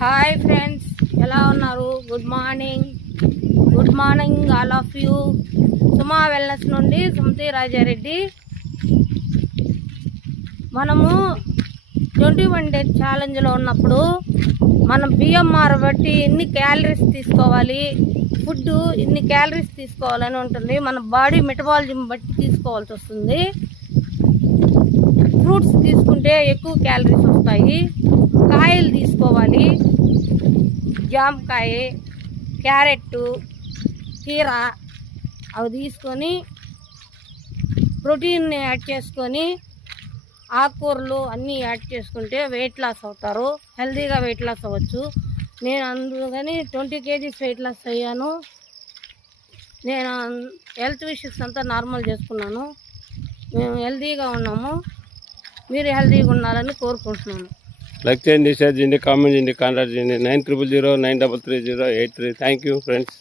Hi friends, ఎలా ఉన్నారు? Good morning all of you. Suma wellness నుండి సుమతి రాజారెడ్డి. మనము 21 డేస్ ఛాలెంజ్లో ఉన్నప్పుడు మనం బిఎంఆర్ బట్టి ఎన్ని క్యాలరీస్ తీసుకోవాలి, ఫుడ్ ఇన్ని క్యాలరీస్ తీసుకోవాలని ఉంటుంది. మన బాడీ మెటబాలిజం బట్టి తీసుకోవాల్సి వస్తుంది. ఫ్రూట్స్ తీసుకుంటే ఎక్కువ క్యాలరీస్ వస్తాయి. కాయలు తీసుకోవాలి, జామకాయ, క్యారెట్, కీర అవి తీసుకొని ప్రోటీన్ని యాడ్ చేసుకొని ఆకుకూరలు అన్నీ యాడ్ చేసుకుంటే వెయిట్ లాస్ అవుతారు. హెల్తీగా వెయిట్ లాస్ అవ్వచ్చు. నేను అందుకని 20 kgs వెయిట్ లాస్ అయ్యాను. నేను హెల్త్ ఇష్యూస్ అంతా నార్మల్ చేసుకున్నాను. మేము హెల్తీగా ఉన్నాము. మీరు హెల్తీగా ఉండాలని కోరుకుంటున్నాను. లైక్ చేయండి, షేర్ చేయండి, కామెంట్ చేయండి, కాంటాక్ట్ చేయండి 9000 933 083. Thank you friends.